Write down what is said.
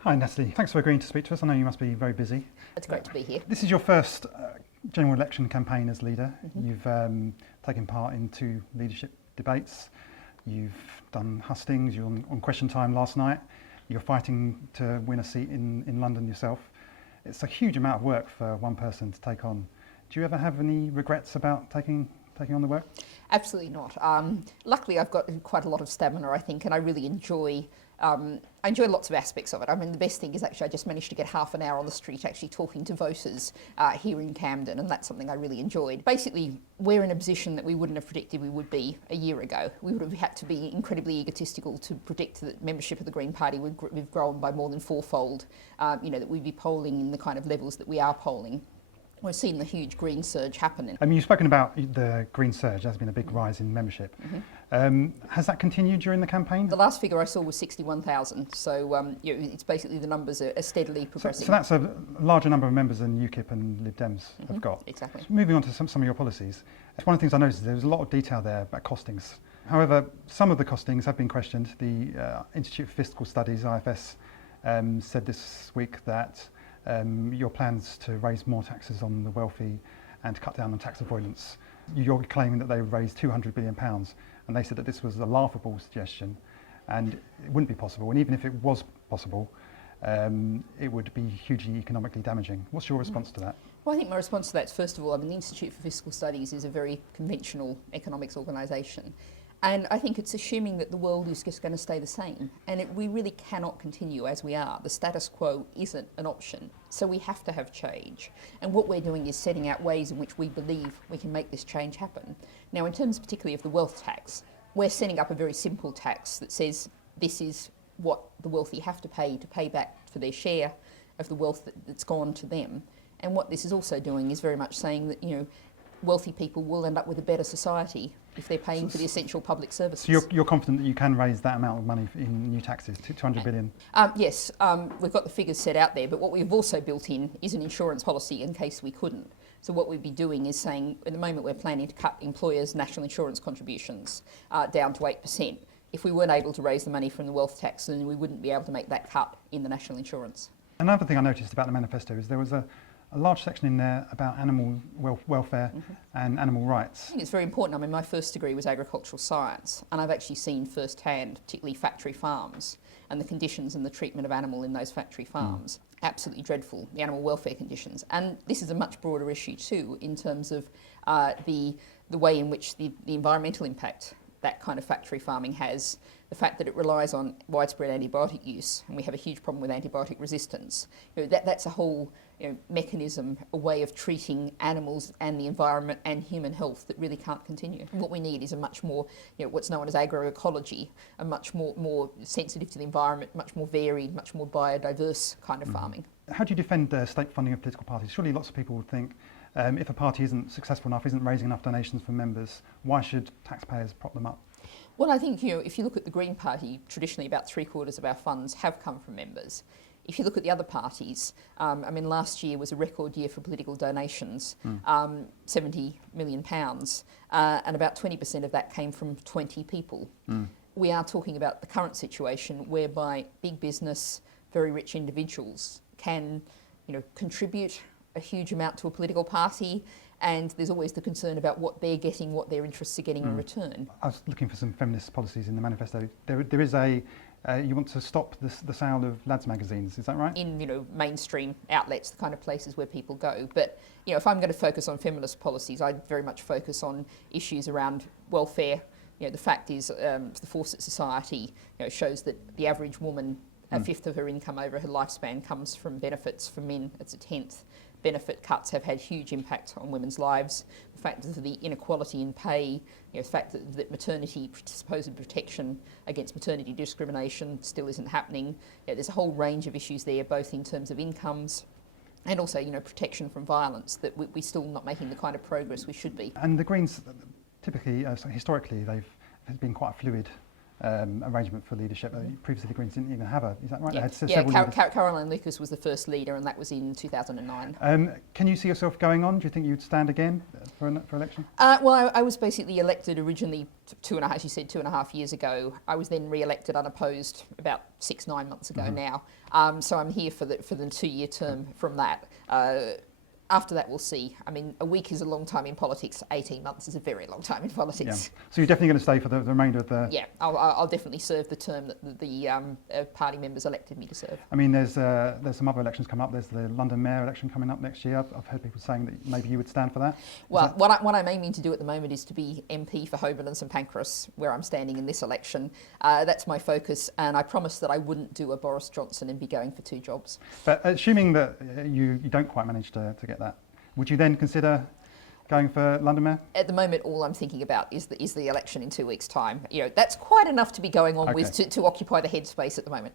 Hi Natalie, thanks for agreeing to speak to us. I know you must be very busy. It's great to be here. This is your first general election campaign as leader. You've taken part in 2 leadership debates. You've done hustings, you were on Question Time last night. You're fighting to win a seat in London yourself. It's a huge amount of work for one person to take on. Do you ever have any regrets about taking on the work? Absolutely not. Luckily, I've got quite a lot of stamina, I think, and I really enjoy lots of aspects of it. I mean, the best thing is actually I just managed to get half an hour on the street actually talking to voters here in Camden, and that's something I really enjoyed. Basically, we're in a position that we wouldn't have predicted we would be a year ago. We would have had to be incredibly egotistical to predict that membership of the Green Party would have grown by more than 4-fold, that we'd be polling in the kind of levels that we are polling. We've seen the huge green surge happen. You've spoken about the green surge. There's been a big rise in membership. Has that continued during the campaign? The last figure I saw was 61,000, so it's basically the numbers are steadily progressing. So that's a larger number of members than UKIP and Lib Dems have got. Exactly. So moving on to some of your policies, one of the things I noticed, there was a lot of detail there about costings. However, some of the costings have been questioned. The Institute for Fiscal Studies, IFS, said this week that your plans to raise more taxes on the wealthy and to cut down on tax avoidance, you're claiming that they raised £200 billion, and they said that this was a laughable suggestion and it wouldn't be possible, and even if it was possible, it would be hugely economically damaging. What's your response to that? Well, I think my response to that is, first of all, the Institute for Fiscal Studies is a very conventional economics organisation. And I think it's assuming that the world is just going to stay the same. And we really cannot continue as we are. The status quo isn't an option. So we have to have change. And what we're doing is setting out ways in which we believe we can make this change happen. Now, in terms particularly of the wealth tax, we're setting up a very simple tax that says this is what the wealthy have to pay back for their share of the wealth that's gone to them. And what this is also doing is very much saying that, wealthy people will end up with a better society if they're paying for the essential public services. So you're confident that you can raise that amount of money in new taxes, 200 billion? Yes, we've got the figures set out there, but what we've also built in is an insurance policy in case we couldn't. So what we'd be doing is saying, at the moment we're planning to cut employers' national insurance contributions down to 8%. If we weren't able to raise the money from the wealth tax, then we wouldn't be able to make that cut in the national insurance. Another thing I noticed about the manifesto is there was a large section in there about animal welfare and animal rights. I think it's very important. My first degree was agricultural science, and I've actually seen firsthand, particularly factory farms, and the conditions and the treatment of animal in those factory farms. Absolutely dreadful, the animal welfare conditions. And this is a much broader issue too, in terms of the way in which the environmental impact that kind of factory farming has, the fact that it relies on widespread antibiotic use, and we have a huge problem with antibiotic resistance. That's a whole mechanism, a way of treating animals and the environment and human health that really can't continue. And what we need is a much more, what's known as agroecology, a much more sensitive to the environment, much more varied, much more biodiverse kind of farming. How do you defend state funding of political parties? Surely lots of people would think if a party isn't successful enough, isn't raising enough donations from members, why should taxpayers prop them up? Well, I think, if you look at the Green Party, traditionally about 3/4 of our funds have come from members. If you look at the other parties, last year was a record year for political donations, £70 million, and about 20% of that came from 20 people. We are talking about the current situation whereby big business, very rich individuals can, contribute a huge amount to a political party, and there's always the concern about what they're getting, what their interests are getting in return. I was looking for some feminist policies in the manifesto. There is you want to stop the sale of lads magazines, is that right? In mainstream outlets, the kind of places where people go. But if I'm going to focus on feminist policies, I very much focus on issues around welfare. The fact is, the Fawcett Society shows that the average woman, a fifth of her income over her lifespan comes from benefits. For men, it's a tenth. Benefit cuts have had huge impact on women's lives. The fact of the inequality in pay, the fact that maternity, supposed protection against maternity discrimination still isn't happening. There's a whole range of issues there, both in terms of incomes and also, protection from violence, that we're still not making the kind of progress we should be. And the Greens, typically, historically, they've been quite a fluid arrangement for leadership. Previously, the Greens didn't even have a. Is that right? They Yeah, had several leaders. Caroline Lucas was the first leader, and that was in 2009. Can you see yourself going on? Do you think you'd stand again for election? Well, I was basically elected originally as you said, 2.5 years ago. I was then re-elected unopposed about 9 months ago now. So I'm here for the 2-year term from that. After that, we'll see. I mean, a week is a long time in politics. 18 months is a very long time in politics. Yeah. So you're definitely going to stay for the remainder of the... Yeah, I'll definitely serve the term that the party members elected me to serve. I mean, there's some other elections coming up. There's the London Mayor election coming up next year. I've heard people saying that maybe you would stand for that. Well, what I'm aiming to do at the moment is to be MP for Holborn and St Pancras, where I'm standing in this election. That's my focus, and I promised that I wouldn't do a Boris Johnson and be going for 2 jobs. But assuming that you don't quite manage to get that, would you then consider going for London Mayor? At the moment, all I'm thinking about is the election in 2 weeks' time. You know, that's quite enough to be going on with to occupy the headspace at the moment.